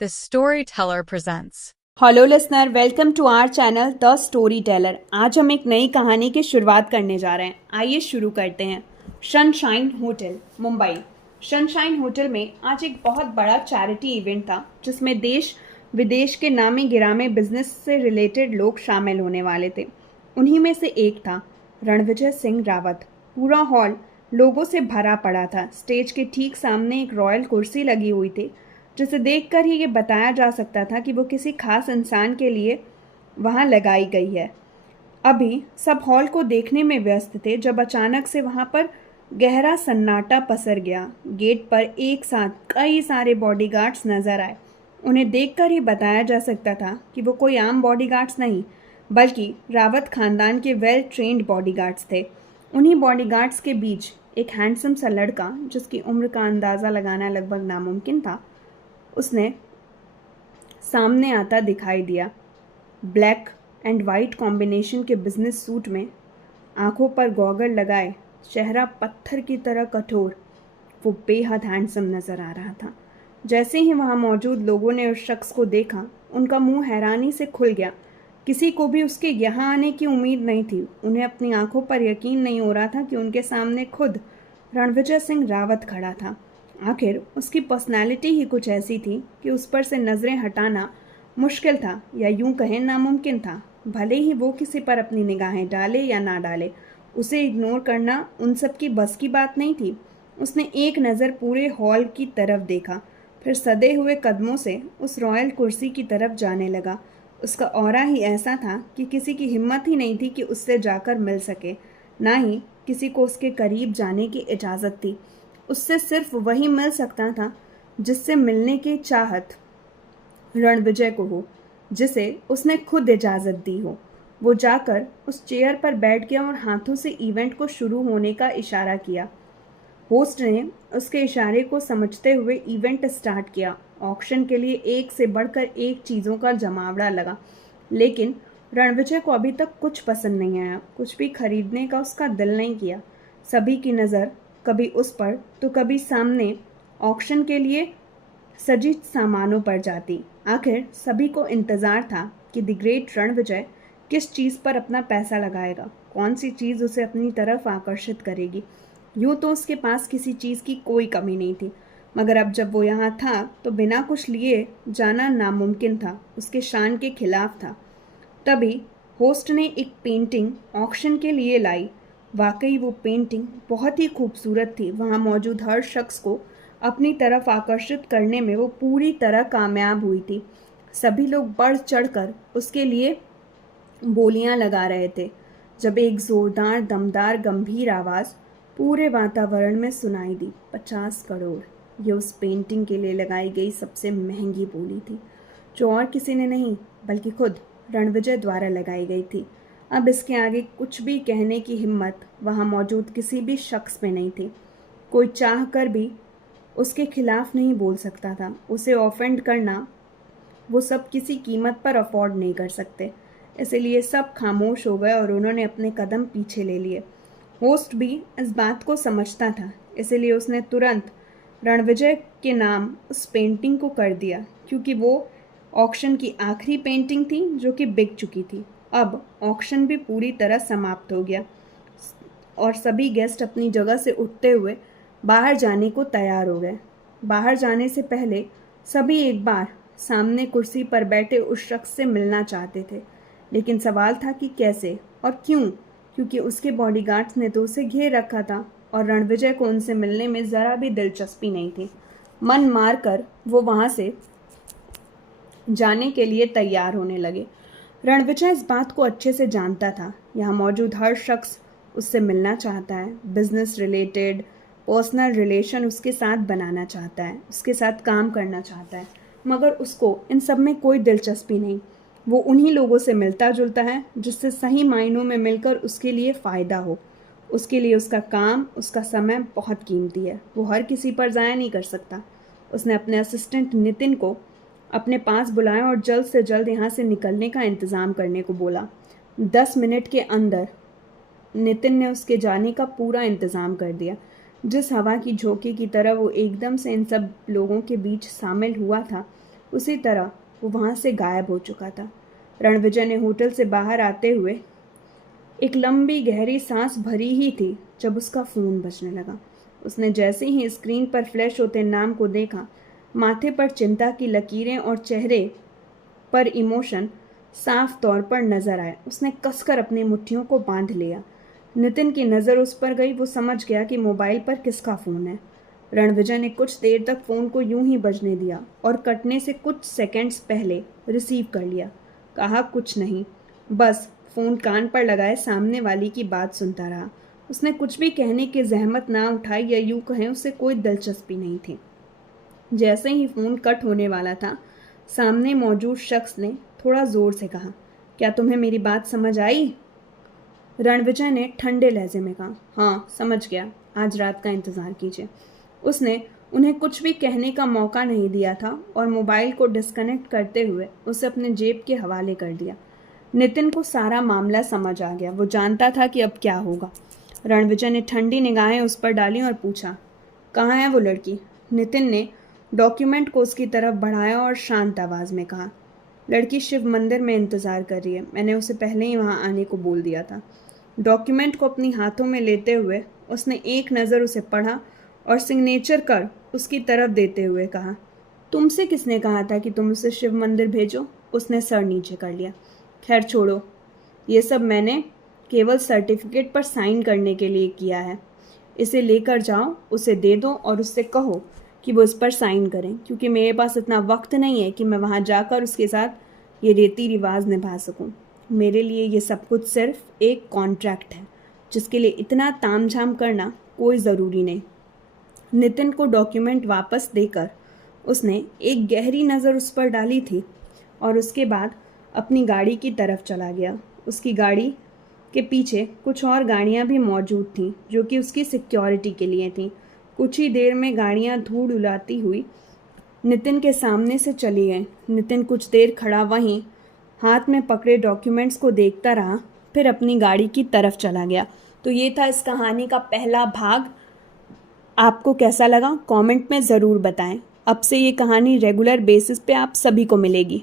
The Storyteller presents. Hello listener, welcome to our channel the Storyteller. आज हम एक नई कहानी की शुरुआत करने जा रहे हैं। आइए शुरू करते हैं। Sunshine hotel, Mumbai. Sunshine hotel में आज एक बहुत बड़ा चैरिटी इवेंट था जिसमें देश विदेश के नामी गिरामे बिजनेस से रिलेटेड लोग शामिल होने वाले थे। उन्हीं में से एक था रणविजय सिंह रावत। पूरा हॉल लोगों से भरा पड़ा था। स्टेज के ठीक सामने एक रॉयल कुर्सी लगी हुई थी जिसे देखकर ही ये बताया जा सकता था कि वो किसी खास इंसान के लिए वहाँ लगाई गई है। अभी सब हॉल को देखने में व्यस्त थे जब अचानक से वहाँ पर गहरा सन्नाटा पसर गया। गेट पर एक साथ कई सारे बॉडीगार्ड्स नजर आए। उन्हें देखकर ही बताया जा सकता था कि वो कोई आम बॉडीगार्ड्स नहीं, बल्कि रावत खानदान के वेल ट्रेंड बॉडीगार्ड्स थे। उन्हीं बॉडीगार्ड्स के बीच एक हैंडसम सा लड़का, जिसकी उम्र का अंदाज़ा लगाना लगभग नामुमकिन था, उसने सामने आता दिखाई दिया। ब्लैक एंड वाइट कॉम्बिनेशन के बिजनेस सूट में, आंखों पर गॉगल लगाए, चेहरा पत्थर की तरह कठोर, वो बेहद हैंडसम नजर आ रहा था। जैसे ही वहां मौजूद लोगों ने उस शख्स को देखा, उनका मुंह हैरानी से खुल गया। किसी को भी उसके यहाँ आने की उम्मीद नहीं थी। उन्हें अपनी आंखों पर यकीन नहीं हो रहा था कि उनके सामने खुद रणविजय सिंह रावत खड़ा था। आखिर उसकी पर्सनैलिटी ही कुछ ऐसी थी कि उस पर से नज़रें हटाना मुश्किल था, या यूं कहें नामुमकिन था। भले ही वो किसी पर अपनी निगाहें डाले या ना डाले, उसे इग्नोर करना उन सब की बस की बात नहीं थी। उसने एक नज़र पूरे हॉल की तरफ देखा, फिर सदे हुए कदमों से उस रॉयल कुर्सी की तरफ जाने लगा। उसका ऑरा ही ऐसा था कि किसी की हिम्मत ही नहीं थी कि उससे जाकर मिल सके, ना ही किसी को उसके करीब जाने की इजाज़त थी। उससे सिर्फ वही मिल सकता था जिससे मिलने की चाहत रणविजय को हो, जिसे उसने खुद इजाज़त दी हो। वो जाकर उस चेयर पर बैठ गया और हाथों से इवेंट को शुरू होने का इशारा किया। होस्ट ने उसके इशारे को समझते हुए इवेंट स्टार्ट किया। ऑक्शन के लिए एक से बढ़कर एक चीज़ों का जमावड़ा लगा, लेकिन रणविजय को अभी तक कुछ पसंद नहीं आया। कुछ भी खरीदने का उसका दिल नहीं किया। सभी की नज़र कभी उस पर तो कभी सामने ऑक्शन के लिए सजी सामानों पर जाती। आखिर सभी को इंतज़ार था कि द ग्रेट रणविजय किस चीज़ पर अपना पैसा लगाएगा, कौन सी चीज़ उसे अपनी तरफ आकर्षित करेगी। यूँ तो उसके पास किसी चीज़ की कोई कमी नहीं थी, मगर अब जब वो यहाँ था तो बिना कुछ लिए जाना नामुमकिन था, उसके शान के खिलाफ था। तभी होस्ट ने एक पेंटिंग ऑक्शन के लिए लाई। वाकई वो पेंटिंग बहुत ही खूबसूरत थी। वहाँ मौजूद हर शख्स को अपनी तरफ आकर्षित करने में वो पूरी तरह कामयाब हुई थी। सभी लोग बढ़ चढ़कर उसके लिए बोलियां लगा रहे थे जब एक जोरदार, दमदार, गंभीर आवाज़ पूरे वातावरण में सुनाई दी। 50 करोड़, ये उस पेंटिंग के लिए लगाई गई सबसे महंगी बोली थी, जो और किसी ने नहीं बल्कि खुद रणविजय द्वारा लगाई गई थी। अब इसके आगे कुछ भी कहने की हिम्मत वहाँ मौजूद किसी भी शख्स में नहीं थी। कोई चाह कर भी उसके खिलाफ नहीं बोल सकता था। उसे ऑफेंड करना वो सब किसी कीमत पर अफोर्ड नहीं कर सकते। इसीलिए सब खामोश हो गए और उन्होंने अपने कदम पीछे ले लिए। होस्ट भी इस बात को समझता था, इसीलिए उसने तुरंत रणविजय के नाम उस पेंटिंग को कर दिया, क्योंकि वो ऑक्शन की आखिरी पेंटिंग थी जो कि बिक चुकी थी। अब ऑक्शन भी पूरी तरह समाप्त हो गया और सभी गेस्ट अपनी जगह से उठते हुए बाहर जाने को तैयार हो गए। बाहर जाने से पहले सभी एक बार सामने कुर्सी पर बैठे उस शख्स से मिलना चाहते थे, लेकिन सवाल था कि कैसे और क्यों, क्योंकि उसके बॉडीगार्ड्स ने तो उसे घेर रखा था और रणविजय को उनसे मिलने में ज़रा भी दिलचस्पी नहीं थी। मन मार कर वो वहाँ से जाने के लिए तैयार होने लगे। रणविजय इस बात को अच्छे से जानता था, यहाँ मौजूद हर शख्स उससे मिलना चाहता है, बिजनेस रिलेटेड पर्सनल रिलेशन उसके साथ बनाना चाहता है, उसके साथ काम करना चाहता है, मगर उसको इन सब में कोई दिलचस्पी नहीं। वो उन्हीं लोगों से मिलता जुलता है जिससे सही मायनों में मिलकर उसके लिए फ़ायदा हो। उसके लिए उसका काम, उसका समय बहुत कीमती है, वो हर किसी पर ज़ाया नहीं कर सकता। उसने अपने असिस्टेंट नितिन को अपने पास बुलाया और जल्द से जल्द यहाँ से निकलने का इंतज़ाम करने को बोला। 10 मिनट के अंदर नितिन ने उसके जाने का पूरा इंतज़ाम कर दिया। जिस हवा की झोंके की तरह वो एकदम से इन सब लोगों के बीच शामिल हुआ था, उसी तरह वो वहाँ से गायब हो चुका था। रणविजय ने होटल से बाहर आते हुए एक लंबी गहरी सांस भरी ही थी जब उसका फ़ोन बजने लगा। उसने जैसे ही स्क्रीन पर फ्लैश होते नाम को देखा, माथे पर चिंता की लकीरें और चेहरे पर इमोशन साफ तौर पर नजर आए। उसने कसकर अपनी मुट्ठियों को बांध लिया। नितिन की नज़र उस पर गई। वो समझ गया कि मोबाइल पर किसका फ़ोन है। रणविजय ने कुछ देर तक फ़ोन को यूं ही बजने दिया और कटने से कुछ सेकंड्स पहले रिसीव कर लिया। कहा कुछ नहीं, बस फ़ोन कान पर लगाए सामने वाली की बात सुनता रहा। उसने कुछ भी कहने की जहमत ना उठाई, या यूं कहें उसे कोई दिलचस्पी नहीं थी। जैसे ही फ़ोन कट होने वाला था, सामने मौजूद शख्स ने थोड़ा ज़ोर से कहा, क्या तुम्हें मेरी बात समझ आई? रणविजय ने ठंडे लहजे में कहा, हाँ समझ गया, आज रात का इंतज़ार कीजिए। उसने उन्हें कुछ भी कहने का मौका नहीं दिया था और मोबाइल को डिस्कनेक्ट करते हुए उसे अपने जेब के हवाले कर दिया। नितिन को सारा मामला समझ आ गया। वो जानता था कि अब क्या होगा। रणविजय ने ठंडी निगाहें उस पर डाली और पूछा, कहाँ है वो लड़की? नितिन ने डॉक्यूमेंट को उसकी तरफ बढ़ाया और शांत आवाज़ में कहा, लड़की शिव मंदिर में इंतज़ार कर रही है। मैंने उसे पहले ही वहाँ आने को बोल दिया था। डॉक्यूमेंट को अपनी हाथों में लेते हुए उसने एक नज़र उसे पढ़ा और सिग्नेचर कर उसकी तरफ देते हुए कहा, तुमसे किसने कहा था कि तुम उसे शिव मंदिर भेजो? उसने सर नीचे कर लिया। खैर छोड़ो, ये सब मैंने केवल सर्टिफिकेट पर साइन करने के लिए किया है। इसे लेकर जाओ, उसे दे दो और उससे कहो कि वो इस पर साइन करें, क्योंकि मेरे पास इतना वक्त नहीं है कि मैं वहाँ जाकर उसके साथ ये रीति रिवाज निभा सकूं। मेरे लिए ये सब कुछ सिर्फ एक कॉन्ट्रैक्ट है, जिसके लिए इतना तामझाम करना कोई ज़रूरी नहीं। नितिन को डॉक्यूमेंट वापस देकर उसने एक गहरी नज़र उस पर डाली थी और उसके बाद अपनी गाड़ी की तरफ चला गया। उसकी गाड़ी के पीछे कुछ और गाड़ियां भी मौजूद थीं, जो कि उसकी सिक्योरिटी के लिए थीं। कुछ ही देर में गाड़ियां धूल उड़ाती हुई नितिन के सामने से चली गईं। नितिन कुछ देर खड़ा वहीं हाथ में पकड़े डॉक्यूमेंट्स को देखता रहा, फिर अपनी गाड़ी की तरफ चला गया। तो ये था इस कहानी का पहला भाग। आपको कैसा लगा कमेंट में ज़रूर बताएं। अब से ये कहानी रेगुलर बेसिस पे आप सभी को मिलेगी।